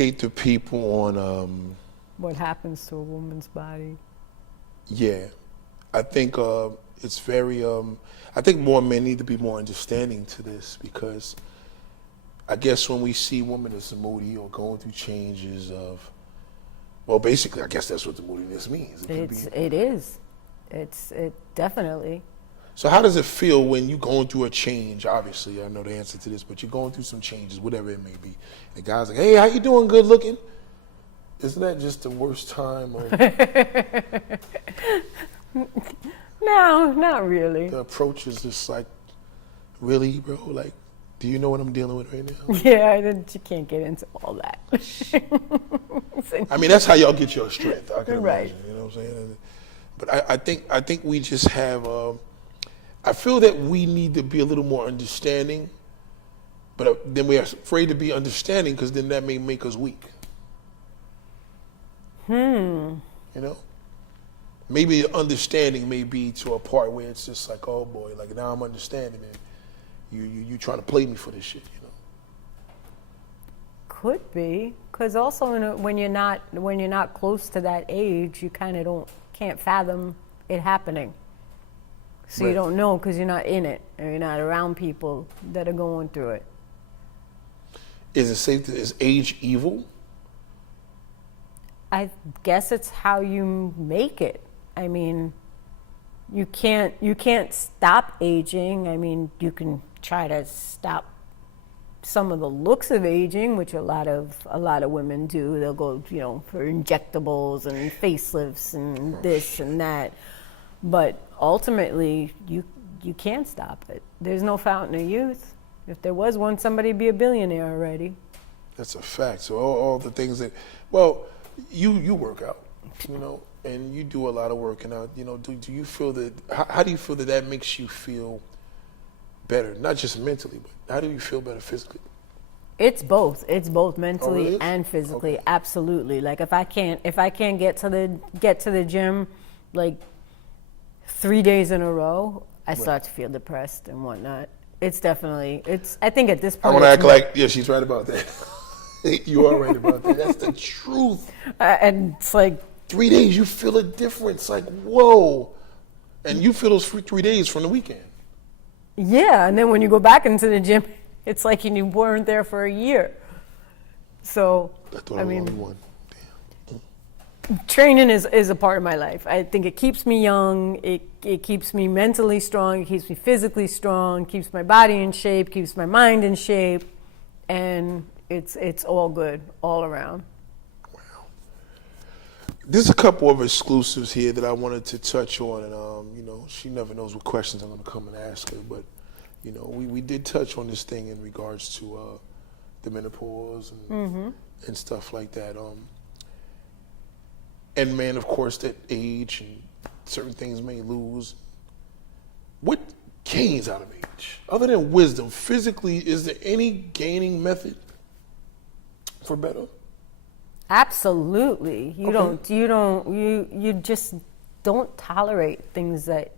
educate the people on what happens to a woman's body. Yeah, I think it's very. I think more men need to be more understanding to this, because I guess when we see women as moody or going through changes of, well, basically, I guess that's what the moodiness means. It is. It definitely. So how does it feel when you're going through a change? Obviously, I know the answer to this, but you're going through some changes, whatever it may be. The guy's like, "Hey, how you doing? Good looking." Isn't that just the worst time? No, not really. The approach is just like, really, bro? Like, do you know what I'm dealing with right now? Yeah, you can't get into all that. I mean, that's how y'all get your strength. I can imagine. Right. You know what I'm saying? But I think we just have. I feel that we need to be a little more understanding, but then we're afraid to be understanding because then that may make us weak. You know? Maybe understanding may be to a part where it's just like, oh boy, like now I'm understanding it. You trying to play me for this shit, you know? Could be, because also when you're not close to that age, you kind of can't fathom it happening. So Right. You don't know because you're not in it, or you're not around people that are going through it. Is it safe to, is age evil? I guess it's how you make it. I mean, you can't stop aging. I mean, you can try to stop some of the looks of aging, which a lot of women do. They'll go, for injectables and facelifts and this and that. But ultimately, you can't stop it. There's no fountain of youth. If there was one, somebody'd be a billionaire already. That's a fact. So all the things that, well, you work out, and you do a lot of working out. Do you feel that? How do you feel that makes you feel better? Not just mentally, but how do you feel better physically? It's both. It's both mentally really? and physically. Okay. Absolutely. Like if I can't get to the gym, like 3 days in a row, I start to feel depressed and whatnot. I think at this point. I want to act like, yeah, she's right about that. You are right about that. That's the truth. And it's like 3 days, you feel a difference. Like, whoa. And you feel those 3 days from the weekend. yeah, and then when you go back into the gym, it's like you weren't there for a year. So I thought I was the only one. training is a part of my life. I think it keeps me young. It keeps me mentally strong. It keeps me physically strong. Keeps my body in shape. Keeps my mind in shape, and it's all good all around. Wow. There's a couple of exclusives here that I wanted to touch on, and she never knows what questions I'm going to come and ask her, but we did touch on this thing in regards to the menopause and stuff like that. And men, of course, that age and certain things may lose. What gains out of age? Other than wisdom, physically, is there any gaining method for better? Absolutely. You Okay. you just don't tolerate things that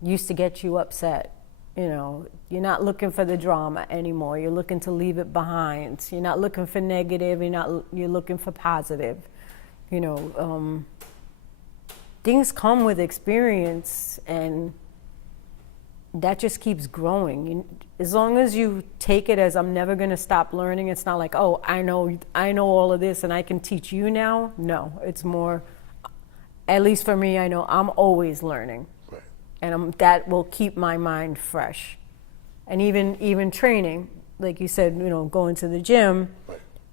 used to get you upset. You're not looking for the drama anymore. You're looking to leave it behind. You're not looking for negative. You're looking for positive. Things come with experience, and that just keeps growing. As long as you take it as I'm never going to stop learning, it's not like, oh, I know all of this and I can teach you now. No, it's more, at least for me, I know I'm always learning. Right. And that will keep my mind fresh. And even training, like you said, going to the gym.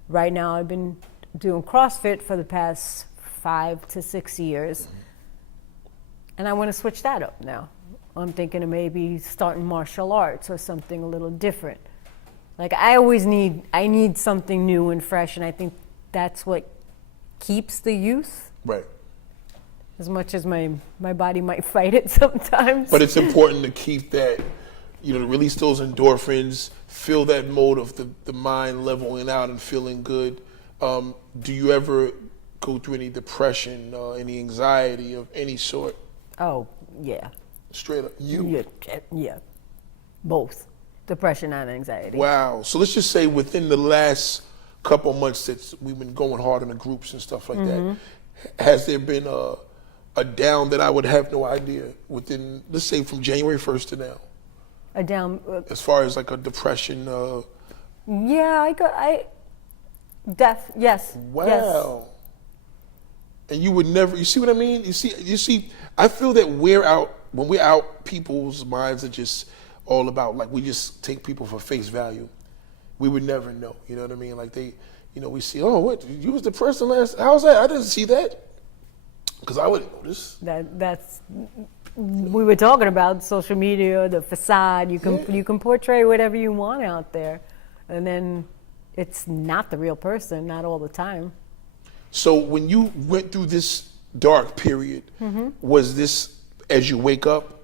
Right now I've been doing CrossFit for the past 5 to 6 years. And I want to switch that up now. I'm thinking of maybe starting martial arts or something a little different. Like I need something new and fresh, and I think that's what keeps the youth. Right. As much as my body might fight it sometimes. But it's important to keep that, to release those endorphins, feel that mode of the mind leveling out and feeling good. Do you ever go through any depression, any anxiety of any sort? Oh, yeah. Straight up, Yeah, both depression and anxiety. Wow. So let's just say within the last couple months that we've been going hard in the groups and stuff like Mm-hmm. that, has there been a down that I would have no idea within, let's say, from January 1st to now, A down. as far as like a depression? Yeah, yes. Yes. Wow. And you would never, you see what I mean? You see, I feel that when we're out, people's minds are just all about, like, we just take people for face value. We would never know, you know what I mean? Like we see, oh, what, you was the person last, how's that? I didn't see that. Because I wouldn't notice. We were talking about social media, the facade. You can portray whatever you want out there, and then it's not the real person, not all the time. So when you went through this dark period, was this as you wake up,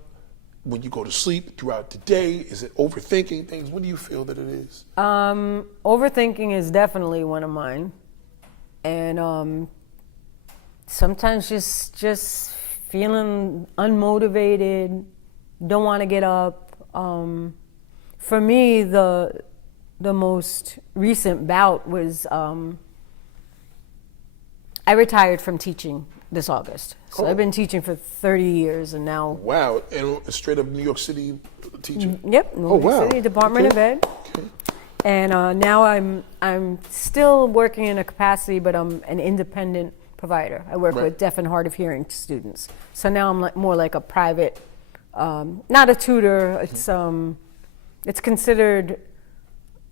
when you go to sleep, throughout the day? Is it overthinking things? What do you feel that it is? Overthinking is definitely one of mine, and sometimes just feeling unmotivated, don't want to get up. For me, the most recent bout was I retired from teaching this August. So I've been teaching for 30 years, and now... Wow, and straight up New York City teacher? Yep, New York City, Department of Ed. Okay. And now I'm still working in a capacity, but I'm an independent provider. I work with deaf and hard of hearing students. So now I'm more like a private, not a tutor. It's considered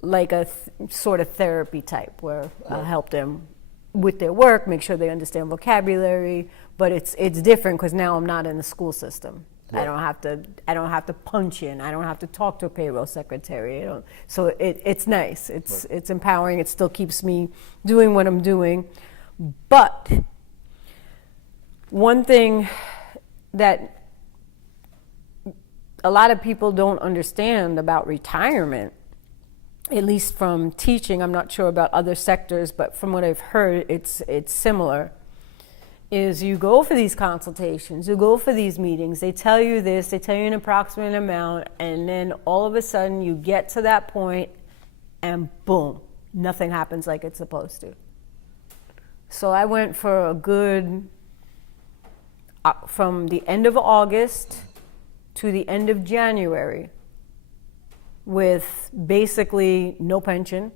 like a sort of therapy type, where I help them with their work, make sure they understand vocabulary. But it's different because now I'm not in the school system. Right. I don't have to punch in. I don't have to talk to a payroll secretary. So it's nice. It's empowering. It still keeps me doing what I'm doing. But one thing that a lot of people don't understand about retirement, at least from teaching, I'm not sure about other sectors, but from what I've heard, it's similar, is you go for these consultations, you go for these meetings, they tell you this, they tell you an approximate amount, and then all of a sudden you get to that point and boom, nothing happens like it's supposed to. So I went for a good, from the end of August to the end of January, with basically no pension.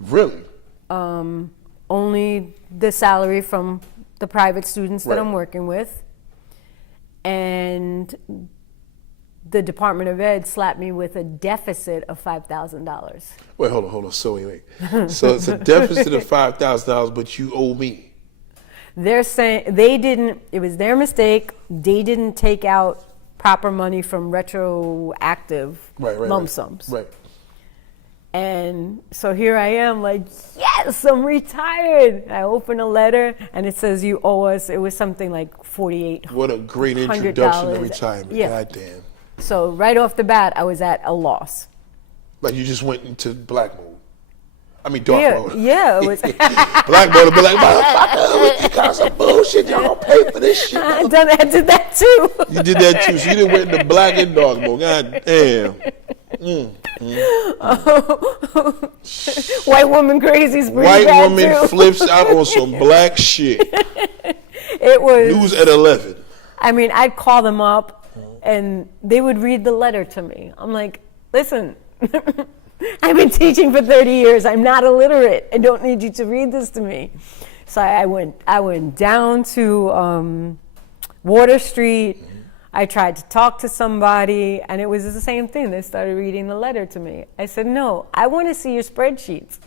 Really? Only the salary from the private students that I'm working with. And the Department of Ed slapped me with a deficit of $5,000. Wait, hold on. So wait. So it's a deficit of $5,000, but you owe me. They're saying it was their mistake. They didn't take out proper money from retroactive lump sums. Right. And so here I am, like, yes, I'm retired. I open a letter and it says you owe us. It was something like $4,800. What a great introduction to retirement. Yeah. God damn. So right off the bat, I was at a loss. Like you just went into black mode. I mean, dark mode. Yeah, it was. Black mode, be like, motherfucker, you got some bullshit. Y'all don't pay for this shit. I did that too. You did that too. So you didn't went into black and dark mode. God damn. White woman crazy's pretty White bad woman too. flips out on some black shit. It was. News at 11. I mean, I'd call them up and they would read the letter to me. I'm like, listen, I've been teaching for 30 years. I'm not illiterate. I don't need you to read this to me. So I went down to Water Street. I tried to talk to somebody, and it was the same thing. They started reading the letter to me. I said, no, I want to see your spreadsheets.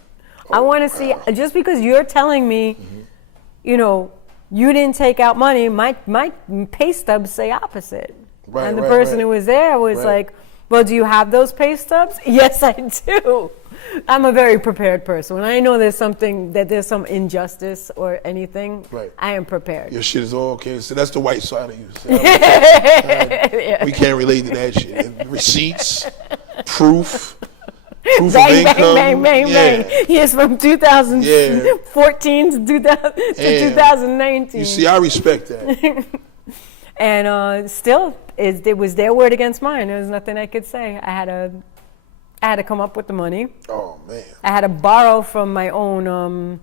I want to see, just because you're telling me, you know, you didn't take out money, my pay stubs say opposite. And the person who was there was like, well, do you have those pay stubs? Yes, I do. I'm a very prepared person. When I know there's some injustice or anything, I am prepared. Your shit is all okay. So that's the white side of you. So we can't relate to that shit. Receipts, proof of income. Bang. Here's from 2014 to 2019. You see, I respect that. And still, it was their word against mine. There was nothing I could say. I I had to come up with the money. Oh man. I had to borrow from my own.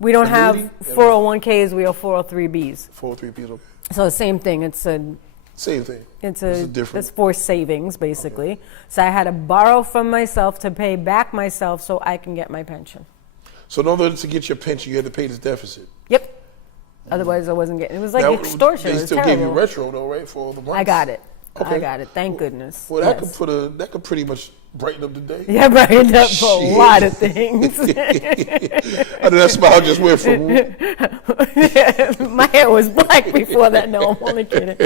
We don't Annuity? have 401ks. We have 403bs. 403 okay. So same thing. It's a Same thing. It's This a is different. it's for savings basically. So I had to borrow from myself to pay back myself so I can get my pension. So in order to get your pension, you had to pay this deficit. Yep. Otherwise, I wasn't getting. It was like Now, extortion. They It was still gave you terrible. retro though, right? For all the months. I got it. Okay. I got it. Thank goodness. Well, that Yes. that could pretty much brighten up the day. Yeah, brightened up for a Shit. lot of things. I know that smile just went from. My hair was black before that. No, I'm only kidding.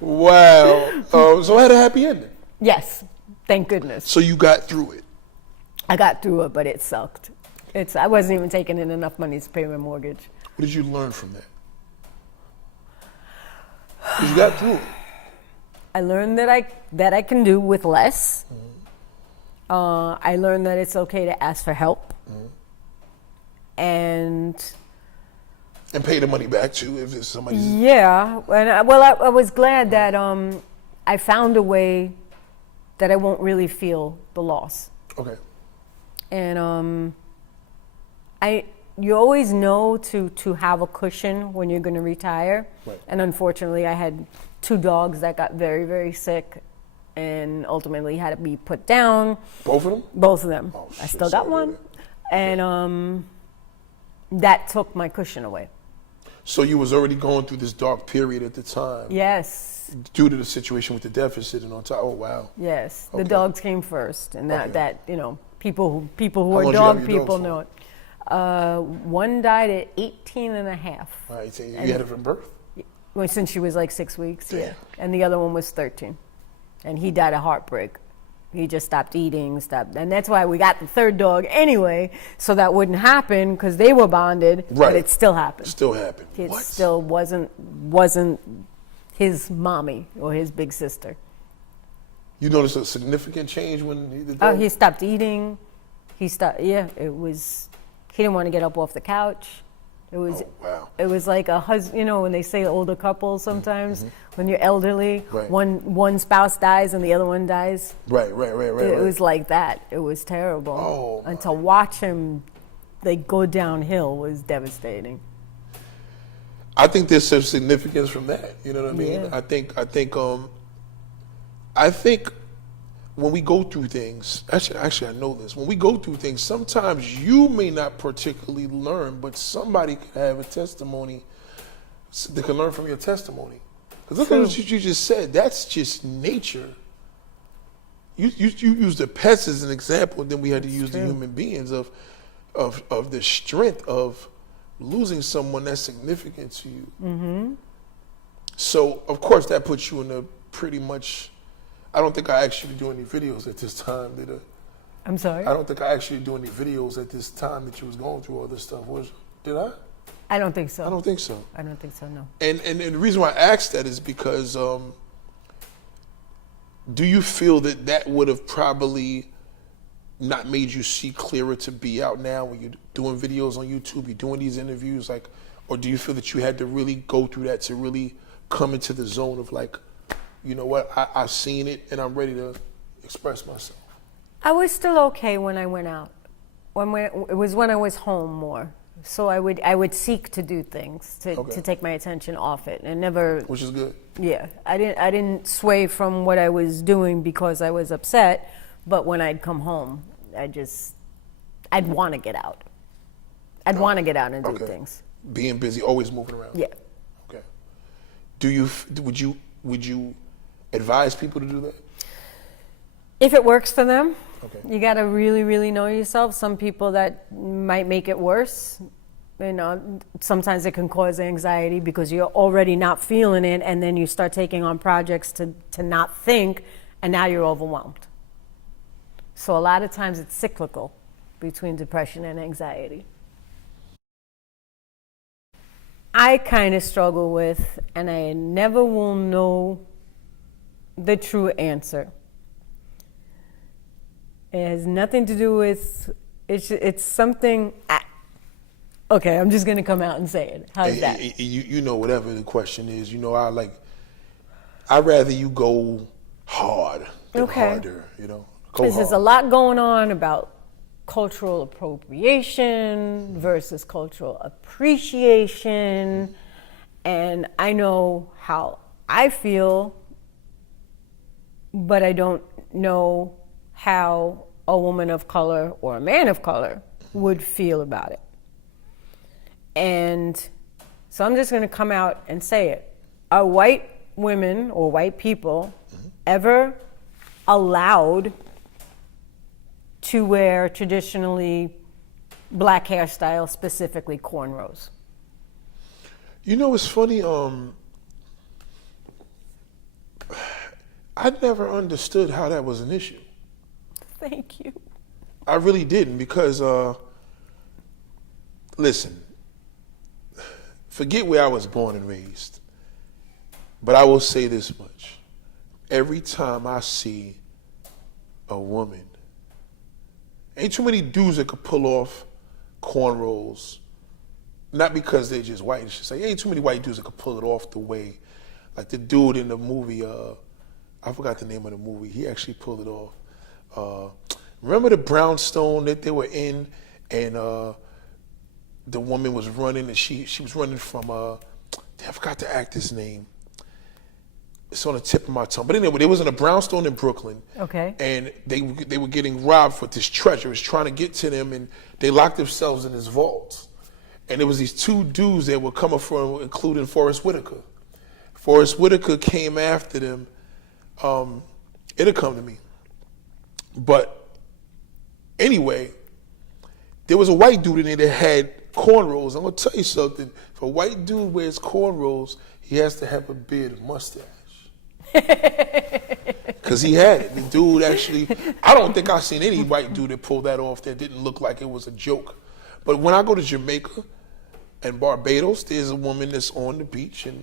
Wow. So I had a happy ending. Yes, thank goodness. So you got through it. I got through it, but it sucked. I wasn't even taking in enough money to pay my mortgage. What did you learn from that? 'Cause you got through it. I learned that I can do with less. I learned that it's okay to ask for help. And pay the money back too if it's somebody's. yeah, and I was glad that I found a way that I won't really feel the loss. Okay. And you always know to have a cushion when you're going to retire. Right. And unfortunately, I had 2 dogs that got very, very sick and ultimately had to be put down. Both of them? Both of them. Oh, I shit, still got sorry one. about that. And that took my cushion away. So you was already going through this dark period at the time. Yes. Due to the situation with the deficit and on top. Oh wow. Yes. Okay. The dogs came first. And Okay. that people who How are long did you dog have your people dogs know it. One died at 18 and a half. All right. So you had it from birth. Well, since she was like 6 weeks, yeah. Damn. And the other one was 13. And he died of heartbreak. He just stopped eating, and that's why we got the 3rd dog anyway, so that wouldn't happen because they were bonded, Right. but it still happened. Still happened. It What? still wasn't his mommy or his big sister. You noticed a significant change when he did Oh, that? he stopped eating. He didn't want to get up off the couch. It was Oh, wow. It was like a husband, when they say older couples sometimes, when you're elderly, Right. one spouse dies and the other one dies. Right. It was like that. It was terrible. Oh, and to watch him go downhill was devastating. I think there's some significance from that. You know what I mean? Yeah. I think when we go through things, actually I know this. When we go through things, sometimes you may not particularly learn, but somebody could have a testimony. They can learn from your testimony. Because look at what you just said. That's just nature. You used the pets as an example, and then we had to use the human beings of the strength of losing someone that's significant to you. Mm-hmm. So of course that puts you in a pretty much. I don't think I actually do any videos at this time, did I? I'm sorry? I don't think I actually do any videos at this time that you was going through all this stuff. Did I? I don't think so. I don't think so. I don't think so, no. And the reason why I asked that is because do you feel that would have probably not made you see clearer to be out now when you're doing videos on YouTube, you're doing these interviews, or do you feel that you had to really go through that to really come into the zone of you know what, I've seen it and I'm ready to express myself? I was still okay when I went out. It was when I was home more. So I would seek to do things to take my attention off it and never. Which is good. Yeah, I didn't sway from what I was doing because I was upset, but when I'd come home, I'd want to get out. I'd want to get out and do things. Being busy, always moving around. Yeah. Okay. Would you advise people to do that? If it works for them, Okay. you got to really, really know yourself. Some people that might make it worse. Sometimes it can cause anxiety because you're already not feeling it, and then you start taking on projects to not think, and now you're overwhelmed. So a lot of times it's cyclical between depression and anxiety. I kind of struggle with, and I never will know the true answer. It has nothing to do with, it's something, okay, I'm just going to come out and say it. How's that? You know, whatever the question is, I'd rather you go hard than Okay. harder, you know? Go Because hard. there's a lot going on about cultural appropriation versus cultural appreciation. And I know how I feel, but I don't know how a woman of color or a man of color would feel about it. And so I'm just going to come out and say it. Are white women or white people ever allowed to wear traditionally black hairstyle, specifically cornrows? You know, it's funny. I never understood how that was an issue. Thank you. I really didn't because, listen, forget where I was born and raised, but I will say this much. Every time I see a woman, ain't too many dudes that could pull off cornrows, not because they're just white. It's just like, ain't too many white dudes that could pull it off the way, like the dude in the movie, I forgot the name of the movie. He actually pulled it off. Remember the brownstone that they were in, and the woman was running, and she was running from, I forgot the actor's name. It's on the tip of my tongue. But anyway, they was in a brownstone in Brooklyn. Okay. And they were getting robbed for this treasure. It was trying to get to them, and they locked themselves in this vault. And there was these two dudes that were coming from, including Forrest Whitaker. Forrest Whitaker came after them. It'll come to me. But anyway, there was a white dude in there that had cornrows. I'm gonna tell you something. If a white dude wears cornrows, he has to have a beard and mustache. Because he had it. The dude actually, I don't think I've seen any white dude that pulled that off that didn't look like it was a joke. But when I go to Jamaica and Barbados, there's a woman that's on the beach, and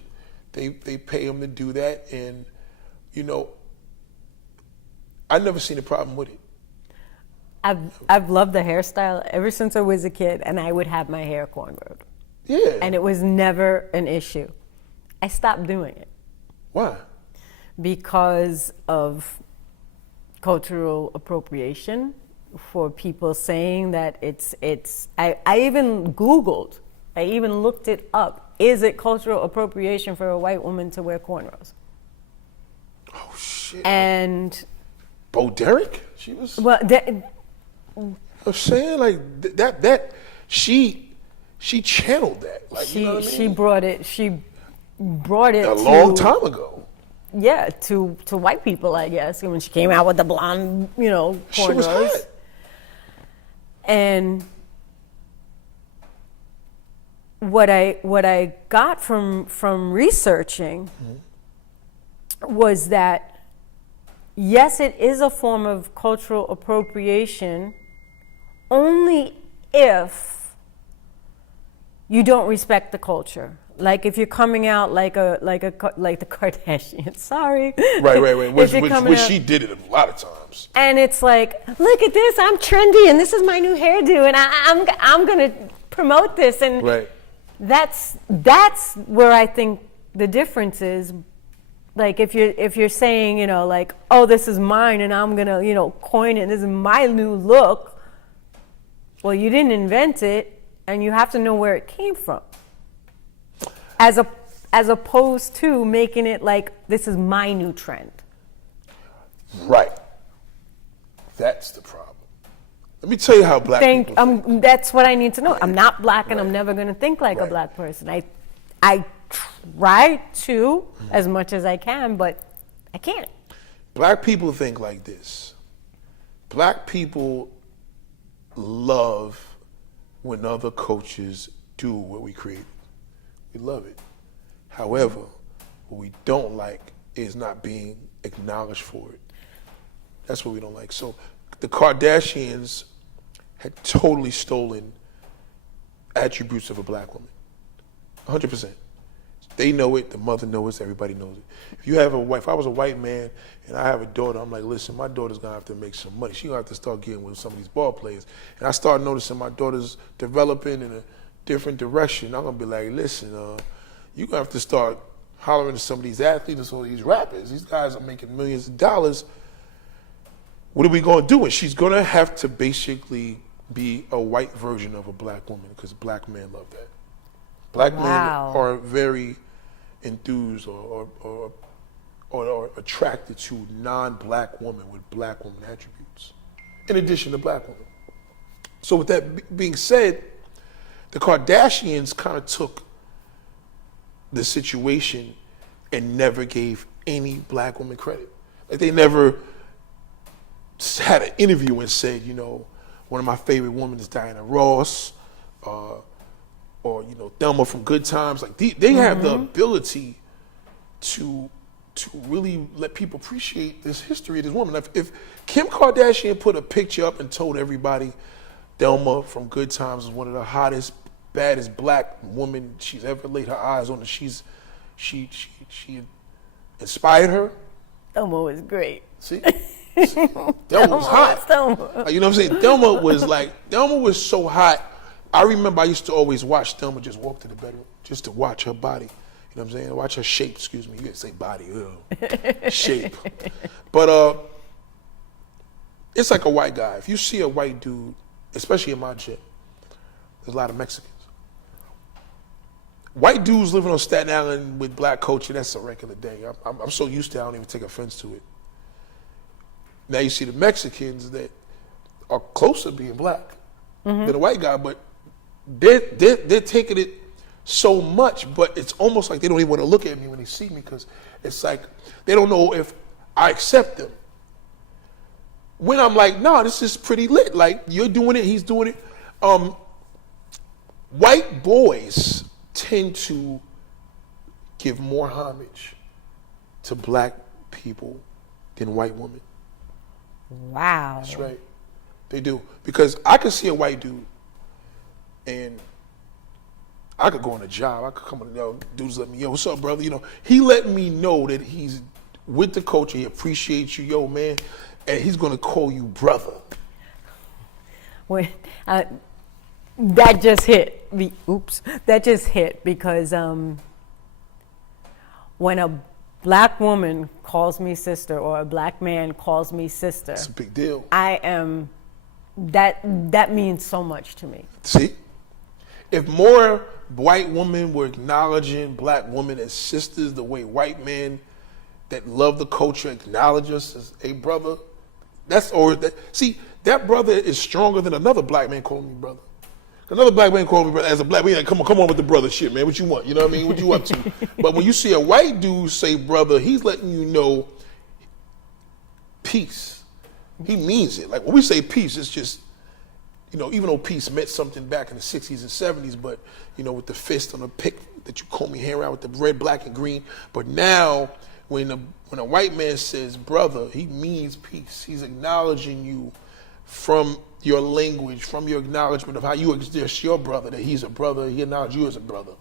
they pay him to do that. And, you know, I've never seen a problem with it. I've loved the hairstyle ever since I was a kid, and I would have my hair cornrowed. Yeah. And it was never an issue. I stopped doing it Why? because of cultural appropriation, for people saying that it's I even Googled, I even looked it up. Is it cultural appropriation for a white woman to wear cornrows? Oh, shit. And Bo Derek? She was... well, I'm saying, like, that she channeled that. Like, you know what I mean? she brought it A to, long time ago. Yeah, to white people, I guess, when she came out with the blonde, cornrows. She was hot. And what I got from researching was that, yes, it is a form of cultural appropriation only if you don't respect the culture. Like if you're coming out like the Kardashians. Sorry. Right. Which out, she did it a lot of times. and it's like, look at this, I'm trendy, and this is my new hairdo, and I'm gonna promote this, and Right. that's where I think the difference is. Like if you're saying, like, oh, this is mine, and I'm gonna, coin it, this is my new look. Well, you didn't invent it, and you have to know where it came from. As opposed to making it like, this is my new trend. Right. That's the problem. Let me tell you how black people think. That's what I need to know. I'm not black, and I'm Right. never going to think like a Right. black person. I try to as much as I can, but I can't. Black people think like this. Black people love when other cultures do what we create. We love it. However, what we don't like is not being acknowledged for it. That's what we don't like. So the Kardashians had totally stolen attributes of a black woman. 100%. They know it, the mother knows it, everybody knows it. If you have a wife, if I was a white man and I have a daughter, I'm like, listen, my daughter's gonna have to make some money. She's gonna have to start getting with some of these ball players. And I start noticing my daughter's developing in a different direction. I'm gonna be like, listen, you're gonna have to start hollering at some of these athletes and some of these rappers. These guys are making millions of dollars. What are we going to do? And she's going to have to basically be a white version of a black woman because black men love that. Black men are very enthused or attracted to non-black women with black woman attributes, in addition to black women. So with that being said, the Kardashians kind of took the situation and never gave any black woman credit. Like they never had an interview and said, you know, one of my favorite women is Diana Ross, or you know, Thelma from Good Times. Like they have the ability to really let people appreciate this history of this woman. If Kim Kardashian put a picture up and told everybody Thelma from Good Times is one of the hottest, baddest black women she's ever laid her eyes on, and she inspired her. Thelma was great. See? Thelma was hot. Like, you know what I'm saying? Thelma was so hot. I remember I used to always watch Thelma just walk to the bedroom just to watch her body. You know what I'm saying? Watch her shape, excuse me. You didn't say body, shape. But it's like a white guy. If you see a white dude, especially in my gym, there's a lot of Mexicans. White dudes living on Staten Island with black culture, that's a regular day. I'm so used to it, I don't even take offense to it. Now you see the Mexicans that are closer to being black than a white guy, but they're taking it so much, but it's almost like they don't even want to look at me when they see me because it's like they don't know if I accept them. When I'm like, no, this is pretty lit. Like, you're doing it, he's doing it. White boys tend to give more homage to black people than white women. Wow. That's right. They do. Because I could see a white dude and I could go on a job. I could come on, dudes let me, yo, what's up, brother? You know, he let me know that he's with the culture, he appreciates you, yo, man, and he's gonna call you brother. When, that just hit me. Oops. That just hit because when a black woman calls me sister or a black man calls me sister, it's a big deal. That means so much to me. See? If more white women were acknowledging black women as sisters the way white men that love the culture acknowledge us as a brother, see, that brother is stronger than another black man calling me brother. Another black man calling me brother as a black man, like, come on with the brother shit, man. What you want? You know what I mean? What you up to? But when you see a white dude say brother, he's letting you know peace. He means it. Like when we say peace, it's just, you know, even though peace meant something back in the 60s and 70s, but, you know, with the fist on the pick that you comb your hair out with the red, black, and green. But now, when a white man says brother, he means peace. He's acknowledging you from your language, from your acknowledgement of how you exist your brother, that he's a brother, he acknowledges you as a brother.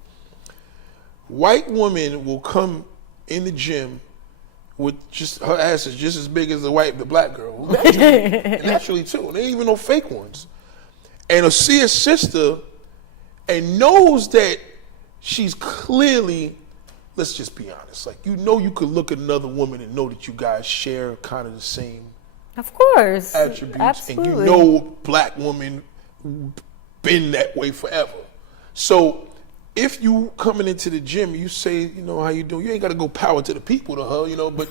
White women will come in the gym with just her ass is just as big as the black girl, naturally too, and they ain't even no fake ones. And see a sister and knows that she's clearly, let's just be honest, like, you know, you could look at another woman and know that you guys share kind of the same, of course, attributes. absolutely. And you know black women been that way forever. So if you coming into the gym, you say, you know, how you doing? You ain't got to go power to the people to her, you know, but,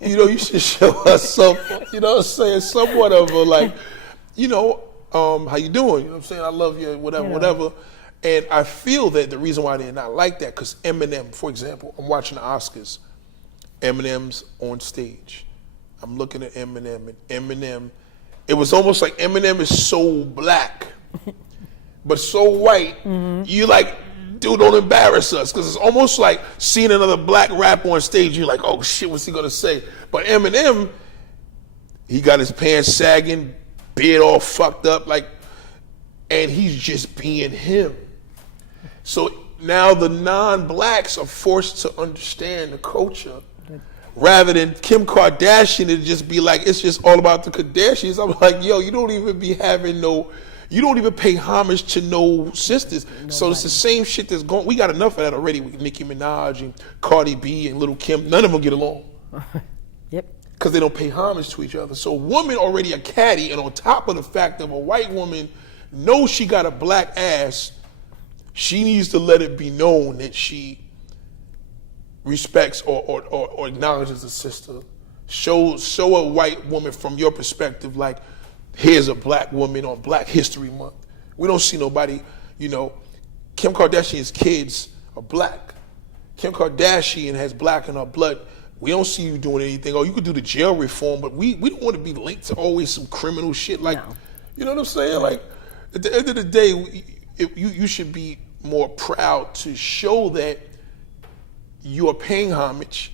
you know, you should show her some, you know what I'm saying, somewhat of a, like, you know, how you doing? You know what I'm saying? I love you, whatever, whatever. And I feel that the reason why they're not like that, because Eminem, for example, I'm watching the Oscars. Eminem's on stage. I'm looking at Eminem, and Eminem, it was almost like Eminem is so black, but so white, you like, dude, don't embarrass us, because it's almost like seeing another black rapper on stage, you're like, oh shit, what's he gonna say? But Eminem, he got his pants sagging, beard all fucked up, like, and he's just being him. So now the non-blacks are forced to understand the culture, rather than Kim Kardashian to just be like, it's just all about the Kardashians. I'm like, yo, you don't even be having no, You don't even pay homage to no sisters. So it's the same shit that's going. We got enough of that already with Nicki Minaj and Cardi B and Lil Kim. None of them get along. Yep. Because they don't pay homage to each other. So a woman already a catty, and on top of the fact that a white woman knows she got a black ass, she needs to let it be known that she respects or acknowledges a sister. Show a white woman from your perspective, like, here's a black woman on Black History Month. We don't see nobody, Kim Kardashian's kids are black. Kim Kardashian has black in her blood. We don't see you doing anything. Oh, you could do the jail reform, but we don't want to be linked to always some criminal shit. Like, No. You know what I'm saying? Like, at the end of the day, you should be more proud to show that you are paying homage,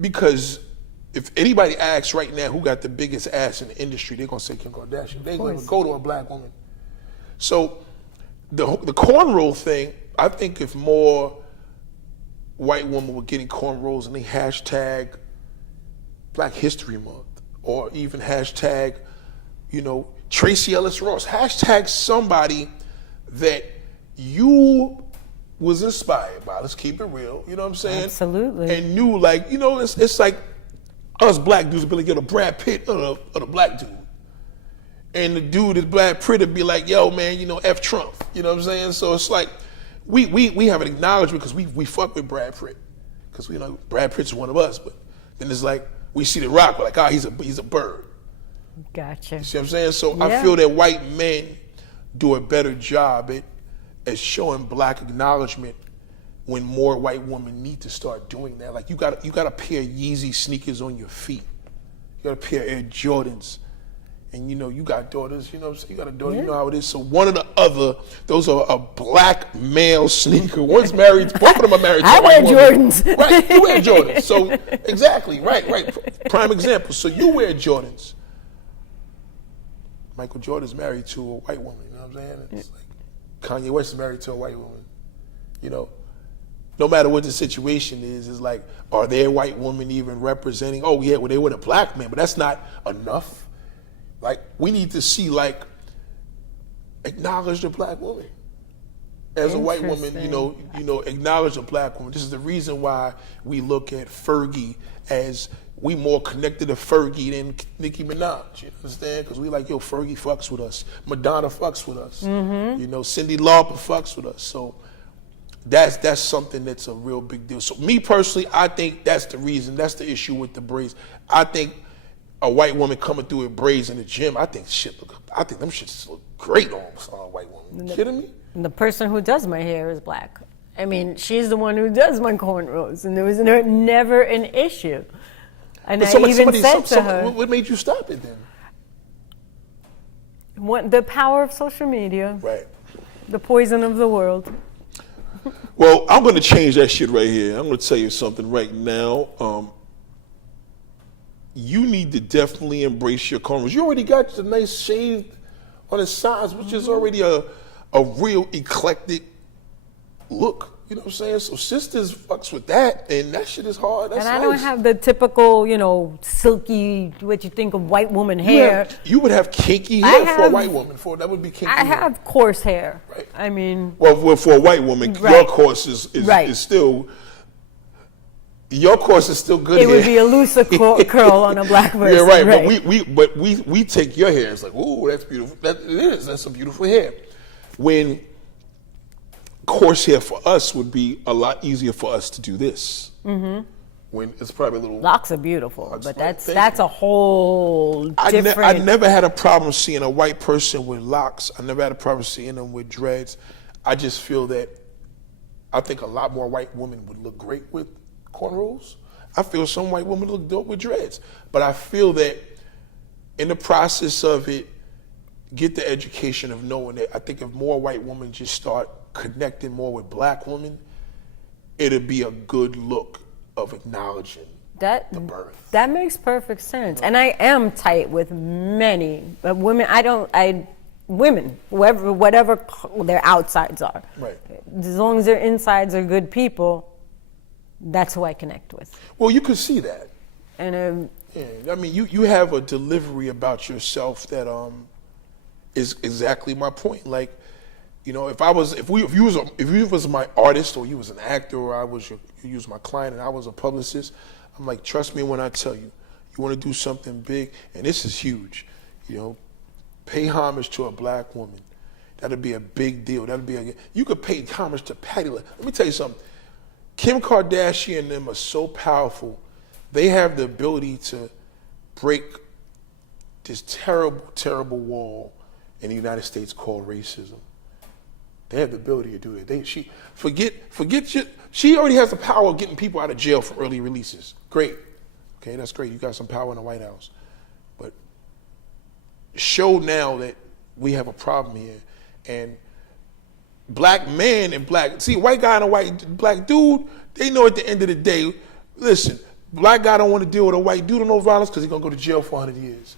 because if anybody asks right now who got the biggest ass in the industry, they're going to say Kim Kardashian. They ain't going to go to a black woman. So the cornrow thing, I think if more white women were getting cornrows and they hashtag Black History Month, or even hashtag, Tracy Ellis Ross, hashtag somebody that you was inspired by, let's keep it real, you know what I'm saying? Absolutely. And knew, like, it's like us black dudes would be like, yo, the Brad Pitt of the black dude. And the dude is Brad Pitt would be like, yo, man, F Trump, you know what I'm saying? So it's like, we have an acknowledgement because we fuck with Brad Pitt, because we know Brad Pitt's one of us. But then it's like we see The Rock, we're like, he's a bird. Gotcha. You see what I'm saying? So Yeah. I feel that white men do a better job at showing black acknowledgement when more white women need to start doing that. Like, you got a pair of Yeezy sneakers on your feet, you got a pair of Air Jordans. And you got daughters, you got a daughter, Yeah. you know how it is. So one or the other, those are a black male sneaker. One's married, both of them are married to I a wear white woman. Jordans. Right, you wear Jordans. So exactly, right. Prime example. So you wear Jordans. Michael Jordan's married to a white woman, you know what I'm saying? It's like Kanye West is married to a white woman. No matter what the situation is, it's like, are there white women even representing? Oh yeah, well they were the black man, but that's not enough. Like, we need to see, like, acknowledge the black woman. As a white woman, acknowledge a black woman. This is the reason why we look at Fergie as we more connected to Fergie than Nicki Minaj. You understand? Because we like, yo, Fergie fucks with us. Madonna fucks with us. Mm-hmm. Cyndi Lauper fucks with us. So that's something that's a real big deal. So me personally, I think that's the reason. That's the issue with the braids. I think a white woman coming through with braids in the gym, I think them shits look great on a white woman. You kidding me? And the person who does my hair is black. I mean, she's the one who does my cornrows, and there was never an issue. And But I even said to her, what made you stop it then? the power of social media, Right. the poison of the world. Well, I'm going to change that shit right here. I'm going to tell you something right now. You need to definitely embrace your cornrows. You already got the nice shave on the sides, which is already a real eclectic look. You know what I'm saying? So sisters fucks with that, and that shit is hard. That's And I nice. don't have the typical, silky, what you think of white woman hair. You would have kinky hair for a white woman. That would be kinky I hair. have coarse hair. Right. I mean, Well, for a white woman, Right. your course is still. Your course is still good. it would be a looser curl on a black person. Yeah, right. But we take your hair. It's like, ooh, that's beautiful. It is. That's a beautiful hair. When coarse hair for us would be a lot easier for us to do this. Mm-hmm. When it's probably a little. Locks are beautiful, but Thank that's you. a whole I different. never had a problem seeing a white person with locks. I never had a problem seeing them with dreads. I just feel that I think a lot more white women would look great with cornrows. I feel some white women look dope with dreads. But I feel that in the process of it, get the education of knowing that I think if more white women just start connecting more with black women, it'll be a good look of acknowledging the birth. That makes perfect sense. And I am tight with many women. Women, whatever their outsides are. Right. As long as their insides are good people, that's who I connect with. Well, you could see that. And Yeah, I mean, you have a delivery about yourself that is exactly my point. Like, you know, if you was my artist, or you was an actor, or you was my client and I was a publicist, I'm like, trust me when I tell you, you want to do something big, and this is huge, you know, pay homage to a black woman. That'd be a big deal. You could pay homage to Patty. Let me tell you something. Kim Kardashian and them are so powerful. They have the ability to break this terrible, terrible wall in the United States called racism. They have the ability to do it. She already has the power of getting people out of jail for early releases. Great. Okay, that's great. You got some power in the White House. But show now that we have a problem here. And black man and white guy and a black dude, they know at the end of the day, listen, black guy don't want to deal with a white dude on no violence because he's going to go to jail for 100 years.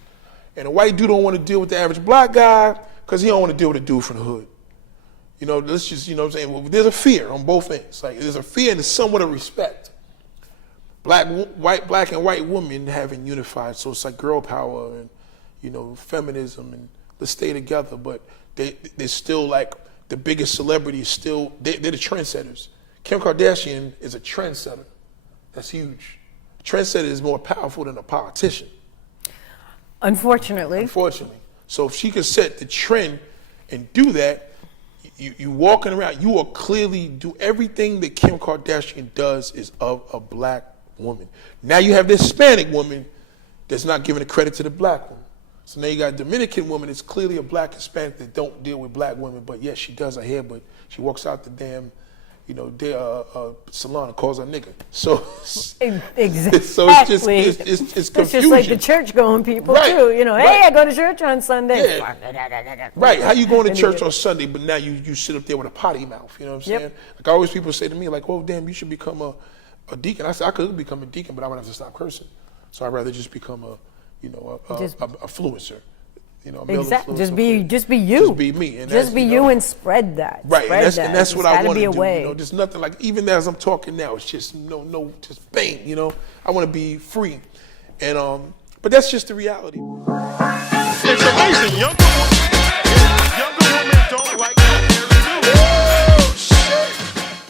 And a white dude don't want to deal with the average black guy because he don't want to deal with a dude from the hood. You know, let's just, you know what I'm saying? Well, there's a fear on both ends. Like, there's a fear and there's somewhat of respect. Black and white women haven't unified, so it's like girl power and, you know, feminism and let's stay together. But they're still like the biggest celebrities. They're the trendsetters. Kim Kardashian is a trendsetter. That's huge. A trendsetter is more powerful than a politician. Unfortunately. So if she could set the trend and do that, you walking around, you will clearly do everything that Kim Kardashian does is of a black woman. Now you have this Hispanic woman that's not giving the credit to the black woman. So now you got a Dominican woman that's clearly a black Hispanic that don't deal with black women, but yes, she does her hair, but she walks out the damn, you know, salon and calls her nigga. So exactly. So it's just it's confusion. It's just like the church going people too. You know, hey, I go to church on Sunday. Yeah. Right. How you going to church on Sunday, but now you sit up there with a potty mouth? You know what I'm saying? Like always, people say to me, like, "Oh, damn, you should become a deacon." I said I could become a deacon, but I would have to stop cursing. So I'd rather just become a fluencer. You know, exactly. Just be you. Just be me. And just be you and spread that. Right. Spread And that's what I want to do. Way. You know, there's nothing like, even as I'm talking now, it's just just bang. You know, I want to be free, and but that's just the reality. It's amazing. Younger women don't like